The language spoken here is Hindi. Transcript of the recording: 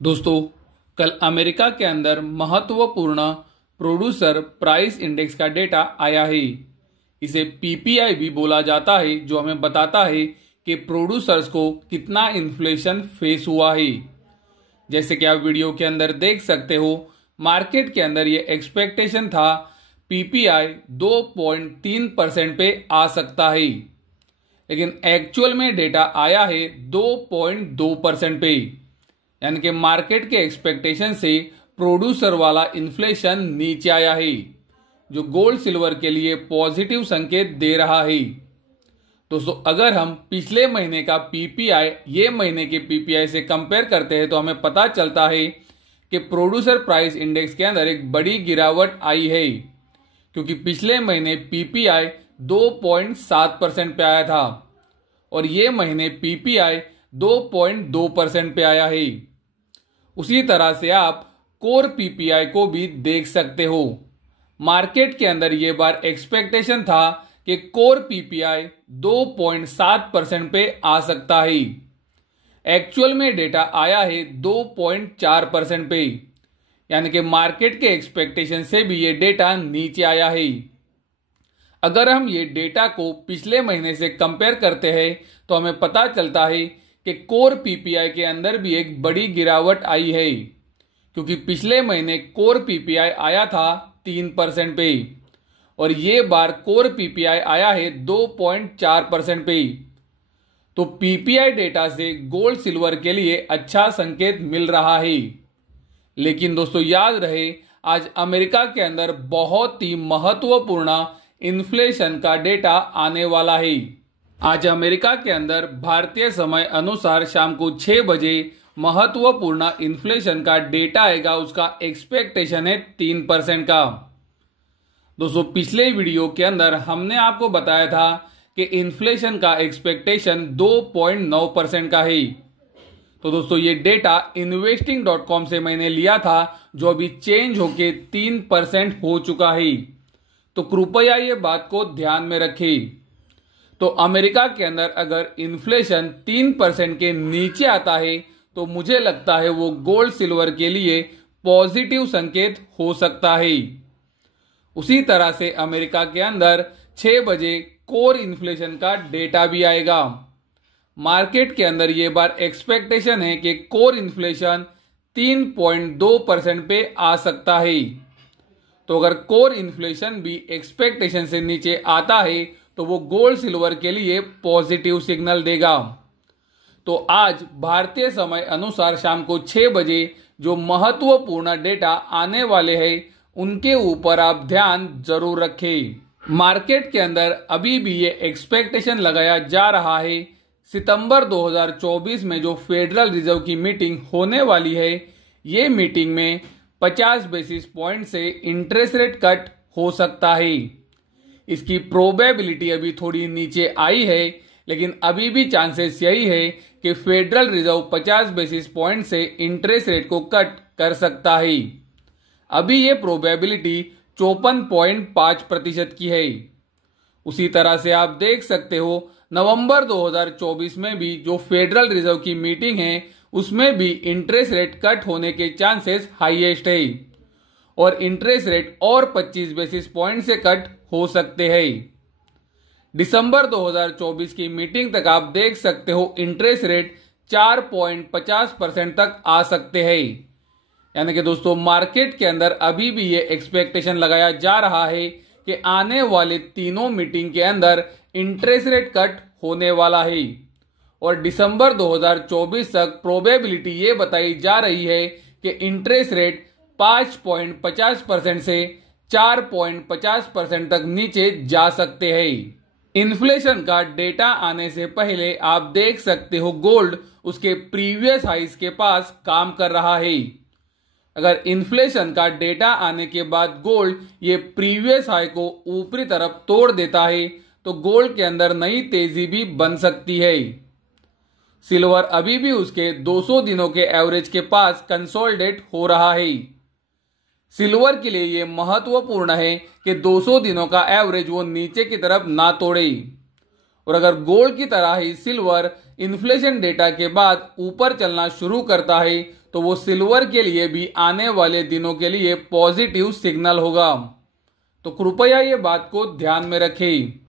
दोस्तों, कल अमेरिका के अंदर महत्वपूर्ण प्रोड्यूसर प्राइस इंडेक्स का डेटा आया है। इसे पीपीआई भी बोला जाता है, जो हमें बताता है कि प्रोड्यूसर्स को कितना इन्फ्लेशन फेस हुआ है। जैसे कि आप वीडियो के अंदर देख सकते हो, मार्केट के अंदर ये एक्सपेक्टेशन था पीपीआई 2.3% पे आ सकता है, लेकिन एक्चुअल में डेटा आया है 2.2% पे। यानी कि मार्केट के एक्सपेक्टेशन से प्रोड्यूसर वाला इन्फ्लेशन नीचे आया है, जो गोल्ड सिल्वर के लिए पॉजिटिव संकेत दे रहा है। दोस्तों, अगर हम पिछले महीने का पीपीआई ये महीने के पीपीआई से कंपेयर करते हैं तो हमें पता चलता है कि प्रोड्यूसर प्राइस इंडेक्स के अंदर एक बड़ी गिरावट आई है, क्योंकि पिछले महीने पीपीआई 2.7% पे आया था और ये महीने पीपीआई 2.2% पे आया है। उसी तरह से आप कोर पीपीआई को भी देख सकते हो। मार्केट के अंदर ये बार एक्सपेक्टेशन था कि कोर पीपीआई 2.7% पे आ सकता है। एक्चुअल में डेटा आया है 2.4% पे, यानी कि मार्केट के एक्सपेक्टेशन से भी ये डेटा नीचे आया है। अगर हम ये डेटा को पिछले महीने से कंपेयर करते हैं तो हमें पता चलता है कि कोर पीपीआई के अंदर भी एक बड़ी गिरावट आई है, क्योंकि पिछले महीने कोर पीपीआई आया था 3% पे और ये बार कोर पीपीआई आया है 2.4% पे। तो पीपीआई डेटा से गोल्ड सिल्वर के लिए अच्छा संकेत मिल रहा है। लेकिन दोस्तों, याद रहे, आज अमेरिका के अंदर बहुत ही महत्वपूर्ण इन्फ्लेशन का डेटा आने वाला है। आज अमेरिका के अंदर भारतीय समय अनुसार शाम को 6 बजे महत्वपूर्ण इन्फ्लेशन का डेटा आएगा। उसका एक्सपेक्टेशन है 3% का। दोस्तों, पिछले वीडियो के अंदर हमने आपको बताया था कि इन्फ्लेशन का एक्सपेक्टेशन 2.9% का है। तो दोस्तों, ये डेटा investing.com से मैंने लिया था, जो अभी चेंज होके 3% हो चुका है। तो कृपया ये बात को ध्यान में रखें। तो अमेरिका के अंदर अगर इन्फ्लेशन 3% के नीचे आता है तो मुझे लगता है वो गोल्ड सिल्वर के लिए पॉजिटिव संकेत हो सकता है। उसी तरह से अमेरिका के अंदर 6 बजे कोर इन्फ्लेशन का डेटा भी आएगा। मार्केट के अंदर ये बार एक्सपेक्टेशन है कि कोर इन्फ्लेशन 3.2% पे आ सकता है। तो अगर कोर इन्फ्लेशन भी एक्सपेक्टेशन से नीचे आता है तो वो गोल्ड सिल्वर के लिए पॉजिटिव सिग्नल देगा। तो आज भारतीय समय अनुसार शाम को 6 बजे जो महत्वपूर्ण डेटा आने वाले हैं उनके ऊपर आप ध्यान जरूर रखें। मार्केट के अंदर अभी भी ये एक्सपेक्टेशन लगाया जा रहा है सितंबर 2024 में जो फेडरल रिजर्व की मीटिंग होने वाली है, ये मीटिंग में 50 बेसिस पॉइंट से इंटरेस्ट रेट कट हो सकता है। इसकी प्रोबेबिलिटी अभी थोड़ी नीचे आई है, लेकिन अभी भी चांसेस यही है कि फेडरल रिजर्व 50 बेसिस पॉइंट से इंटरेस्ट रेट को कट कर सकता है। अभी ये प्रोबेबिलिटी 54.5% की है। उसी तरह से आप देख सकते हो, नवंबर 2024 में भी जो फेडरल रिजर्व की मीटिंग है उसमें भी इंटरेस्ट रेट कट होने के चांसेस हाईएस्ट है और इंटरेस्ट रेट और 25 बेसिस पॉइंट से कट हो सकते हैं। दिसंबर 2024 की मीटिंग तक आप देख सकते हो इंटरेस्ट रेट 4.50% तक आ सकते हैं। यानी कि दोस्तों, मार्केट के अंदर अभी भी ये एक्सपेक्टेशन लगाया जा रहा है कि आने वाले तीनों मीटिंग के अंदर इंटरेस्ट रेट कट होने वाला है और दिसंबर 2024 तक प्रोबेबिलिटी ये बताई जा रही है कि इंटरेस्ट रेट 5.50% से 4.50% तक नीचे जा सकते हैं। इन्फ्लेशन का डेटा आने से पहले आप देख सकते हो गोल्ड उसके प्रीवियस हाइस के पास काम कर रहा है। अगर इन्फ्लेशन का डेटा आने के बाद गोल्ड ये प्रीवियस हाई को ऊपरी तरफ तोड़ देता है तो गोल्ड के अंदर नई तेजी भी बन सकती है। सिल्वर अभी भी उसके 200 दिनों के एवरेज के पास कंसोलिडेट हो रहा है। सिल्वर के लिए यह महत्वपूर्ण है कि 200 दिनों का एवरेज वो नीचे की तरफ ना तोड़े। और अगर गोल्ड की तरह ही सिल्वर इन्फ्लेशन डेटा के बाद ऊपर चलना शुरू करता है तो वो सिल्वर के लिए भी आने वाले दिनों के लिए पॉजिटिव सिग्नल होगा। तो कृपया ये बात को ध्यान में रखें।